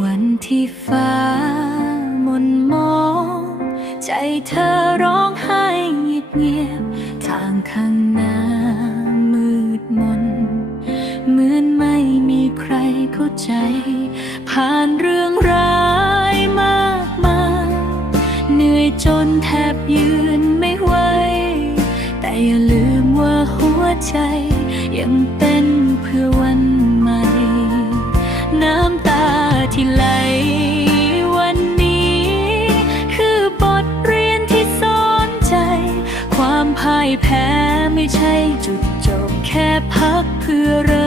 วันที่ฟ้ามนมอง ใจเธอร้องไห้เงียบเงียบๆทางข้างหน้ามืดมน เหมือนไม่มีใครเข้าใจ ผ่านเรื่องร้ายมากมายเหนื่อยจนแทบยืนไม่ไหว แต่อย่าลืมว่าหัวใจ ยังเต้นเพื่อวันใหม่ น้ำตา ที่ไหลวันนี้ คือบทเรียนที่สอนใจ ความพ่ายแพ้ไม่ใช่จุดจบแค่พักเพื่อเริ่ม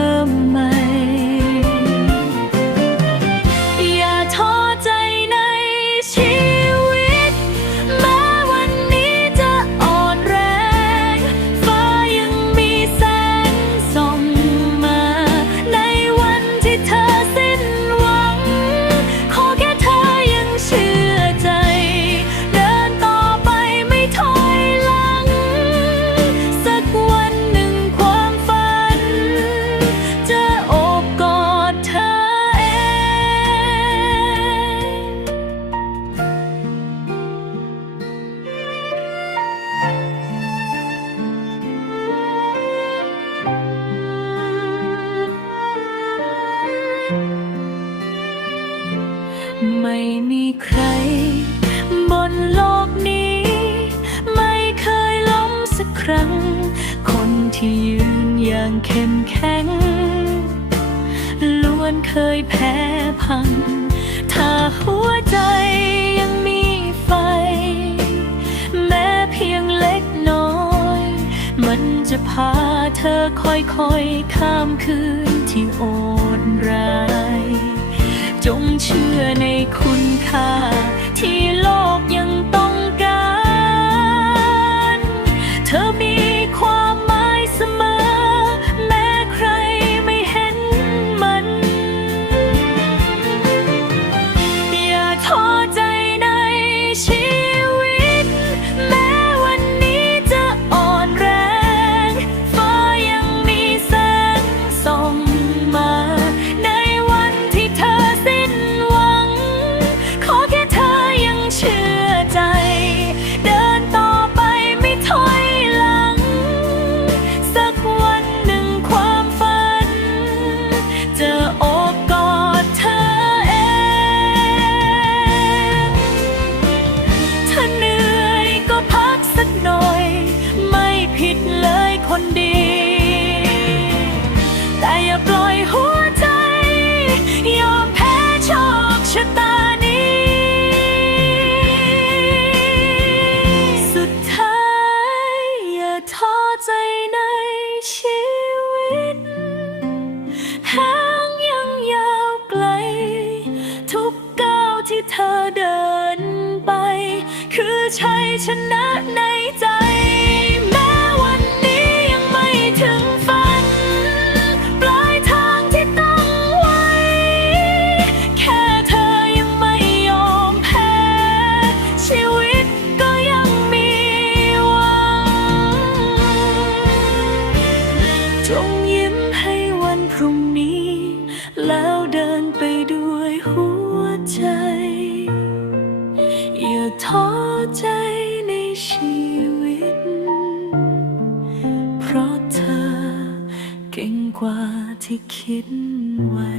ไม่มีใคร บนโลกนี้ ไม่เคยล้มสักครั้ง คนที่ยืนอย่างเข้มแข็ง ล้วนเคยแพ้พัง ถ้าหัวใจยังมีไฟ แม้เพียงเล็กน้อย มันจะพาเธอค่อยๆ ข้ามคืนที่โอดร้าย จงเชื่อในคุณ คนดี แต่อย่าปล่อยหัวใจ ยอมแพ้โชคชะตานี้ สุดท้ายอย่าท้อใจในชีวิตหางยังยาวไกล ทุกก้าวที่เธอเดินไป คือชัยชนะในใจ จงยิ้มให้วันพรุ่งนี้ แล้วเดินไปด้วยหัวใจ อย่าท้อใจในชีวิต เพราะเธอเก่งกว่าที่คิดไว้